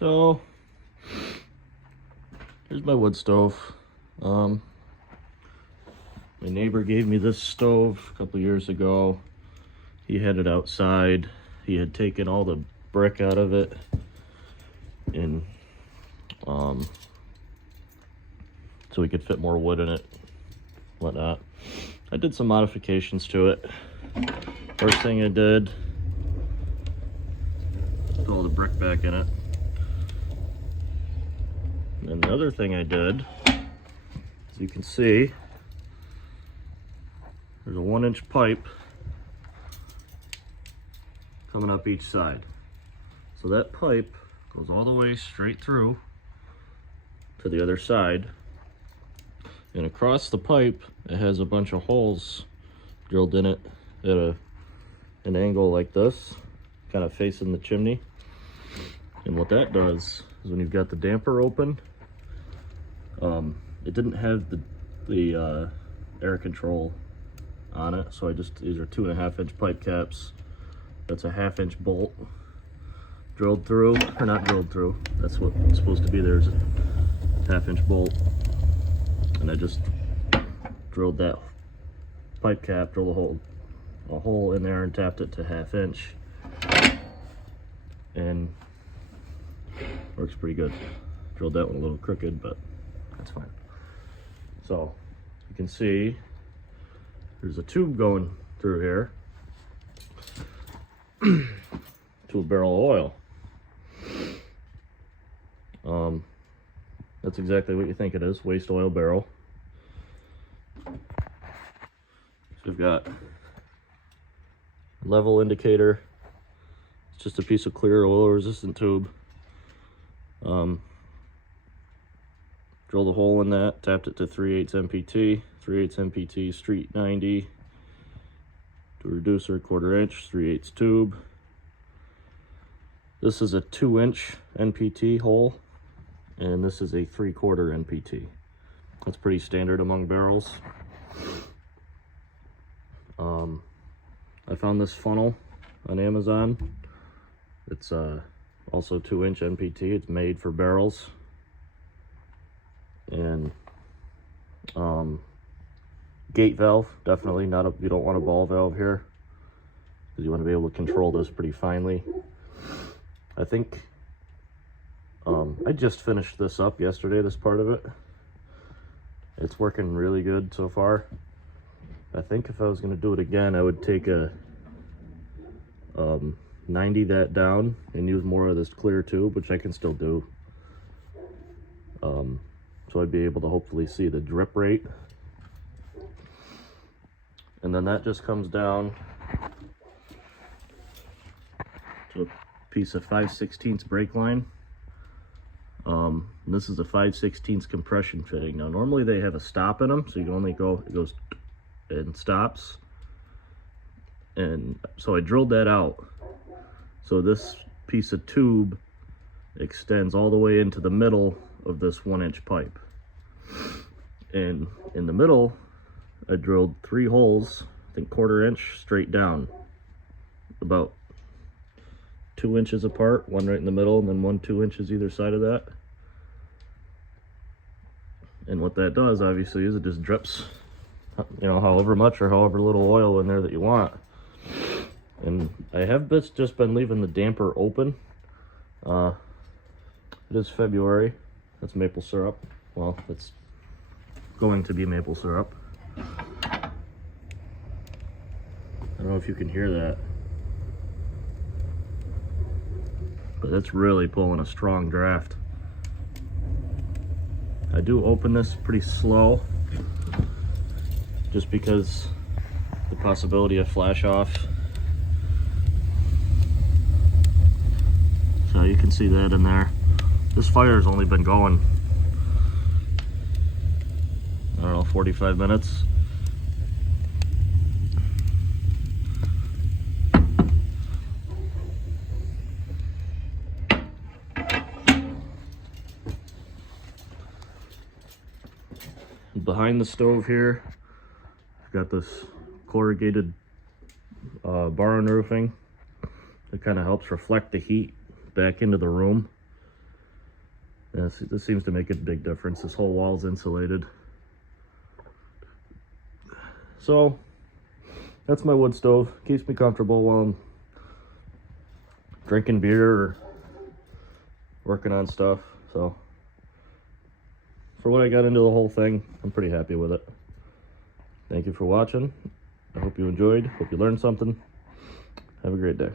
So here's my wood stove. My neighbor gave me this stove a couple years ago. He had it outside. He had taken all the brick out of it and so we could fit more wood in it, whatnot. I did some modifications to it. First thing I did, put all the brick back in it. And the other thing I did, as you can see, there's a 1-inch pipe coming up each side. So that pipe goes all the way straight through to the other side. And across the pipe, it has a bunch of holes drilled in it at an angle like this, kind of facing the chimney. And what that does is when you've got the damper open, it didn't have the air control on it, so these are 2.5-inch pipe caps. That's a 1/2-inch bolt drilled through, or not drilled through. That's what's supposed to be there, is a 1/2-inch bolt. And I just drilled that pipe cap, drilled a hole in there and tapped it to 1/2 inch, and works pretty good. Drilled that one a little crooked, but that's fine. So you can see there's a tube going through here to a barrel of oil. That's exactly what you think it is, waste oil barrel. So we've got a level indicator. It's just a piece of clear oil resistant tube. Drilled a hole in that, tapped it to 3/8 MPT, 3/8 MPT street 90, to reducer 1/4 inch, 3/8 tube. This is a 2-inch NPT hole, and this is a 3/4 NPT. That's pretty standard among barrels. I found this funnel on Amazon. It's also 2-inch NPT. It's made for barrels. And gate valve, definitely not you don't want a ball valve here, because you want to be able to control this pretty finely. I think I just finished this up yesterday, this part of it. It's working really good so far. I think if I was going to do it again, I would take a 90 that down and use more of this clear tube, which I can still do. So I'd be able to hopefully see the drip rate. And then that just comes down to a piece of 5/16 brake line. This is a 5/16 compression fitting. Now normally they have a stop in them, so you can only go, it goes and stops. And so I drilled that out. So this piece of tube extends all the way into the middle of this 1-inch pipe. And in the middle, I drilled 3 holes, I think 1/4 inch straight down, about 2 inches apart, one right in the middle, and then 1 2 inches either side of that. And what that does, obviously, is it just drips, you know, however much or however little oil in there that you want. And I have just been leaving the damper open. It is February. That's maple syrup. Well, it's going to be maple syrup. I don't know if you can hear that, but it's really pulling a strong draft. I do open this pretty slow, just because the possibility of flash off. So you can see that in there. This fire's only been going, I don't know, 45 minutes. Behind the stove here, I've got this corrugated barn roofing that kind of helps reflect the heat back into the room. This seems to make a big difference. This whole wall's insulated. So that's my wood stove. Keeps me comfortable while I'm drinking beer or working on stuff. So for what I got into the whole thing, I'm pretty happy with it. Thank you for watching. I hope you enjoyed. Hope you learned something. Have a great day.